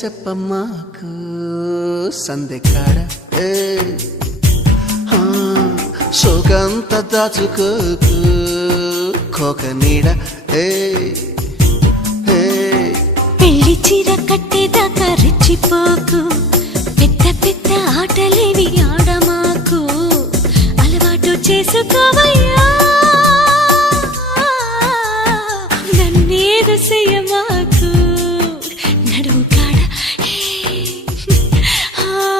చెప్పమ్మాకు సందెకాడ సోకంత దాచుకోకు కోక నీడ పెళ్లి చీర కట్టేదాకా రెచ్చిపోకు